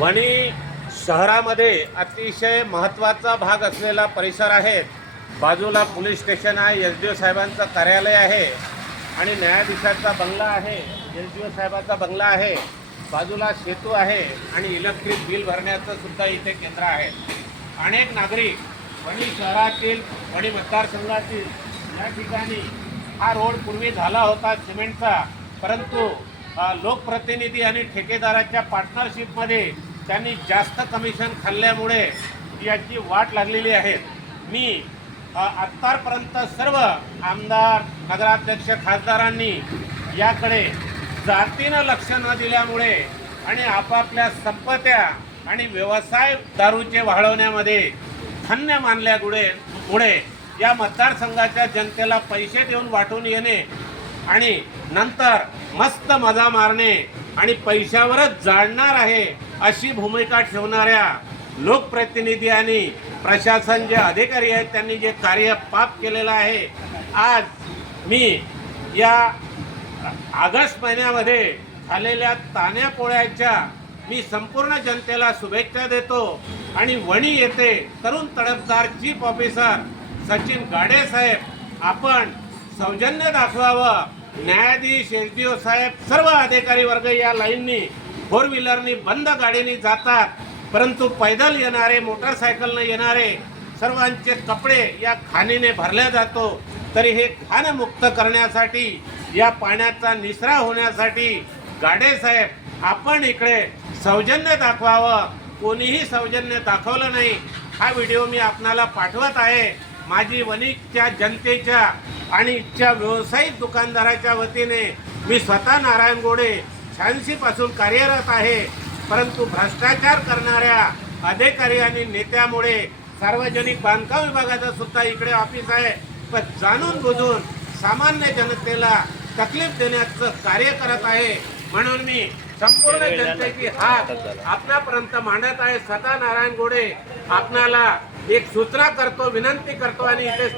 वणी शहरामध्ये अतिशय महत्त्वाचा भाग असलेला परिसर आहे। बाजूला पोलीस स्टेशन आहे, एसडीओ साहेबांचं कार्यालय आहे आणि न्यायाधीशाचा बंगला आहे, एसडीओ साहेबांचा बंगला आहे, बाजूला सेतू आहे आणि इलेक्ट्रिक बिल भरण्याचं सुद्धा इथे केंद्र आहे। अनेक नागरिक वणी शहरातील वणी मतदारसंघातील या ठिकाणी हा रोड पूर्वी झाला होता सिमेंटचा, परंतु लोकप्रतिनिधी आणि ठेकेदाराच्या पार्टनरशिपमध्ये त्यांनी जास्त कमिशन खाल्ल्यामुळे याची वाट लागलेली आहे। मी आत्तापर्यंत सर्व आमदार, नगराध्यक्ष, खासदारांनी याकडे जातीनं लक्ष न दिल्यामुळे आणि आपापल्या संपत्त्या आणि व्यवसाय दारूचे वाढवण्यामध्ये धन्य मानल्यामुळे या मतदारसंघाच्या जनतेला पैसे देऊन वाटून येणे आणि नंतर मस्त मजा मारणे आणि पैशावरच जाळणार आहे अशी भूमिका ठेवणाऱ्या लोकप्रतिनिधी आणि प्रशासन जे अधिकारी आहेत त्यांनी जे कार्य पाप केलेलं आहे। आज मी या ऑगस्ट महिन्यामध्ये झालेल्या तान्यापोळ्याच्या मी संपूर्ण जनतेला शुभेच्छा देतो आणि वणी येथे तरुण तडफदार चीफ ऑफिसर सचिन गाडे साहेब, आपण सौजन्य दाखवावं। न्यायाधीश, एसडीओ साहेब, सर्व अधिकारी वर्ग या लाईननी फोर व्हीलरनी बंद गाडीनी जातात, परंतु पैदल येणारे, मोटरसायकलनं येणारे सर्वांचे कपडे या खाणीने भरल्या जातो। तरी हे खाणमुक्त करण्यासाठी, या पाण्याचा निचरा होण्यासाठी गाडे साहेब आपण इकडे सौजन्य दाखवावं। कोणीही सौजन्य दाखवलं नाही। हा व्हिडिओ मी आपणाला पाठवत आहे। माझी वणीच्या जनतेच्या आणि इच्छा व्यावसायिक दुकानदाराच्या वतीने मी स्वतः नारायण गोडे 86 पासून कार्यरत आहे, परंतु भ्रष्टाचार करणाऱ्या अधिकारी आणि नेत्यामुळे सार्वजनिक बांधकाम विभागाचं सुद्धा इकडे ऑफिस आहे, पण जाणून बुजून सामान्य जनतेला तकलीफ देण्याचं कार्य करत आहे। म्हणून मी संपूर्ण जनतेची हात आपणापर्यंत मांडत आहे। स्वतः नारायण गोडे आपणाला एक सूचना करतो, विनंती करतो आणि इथे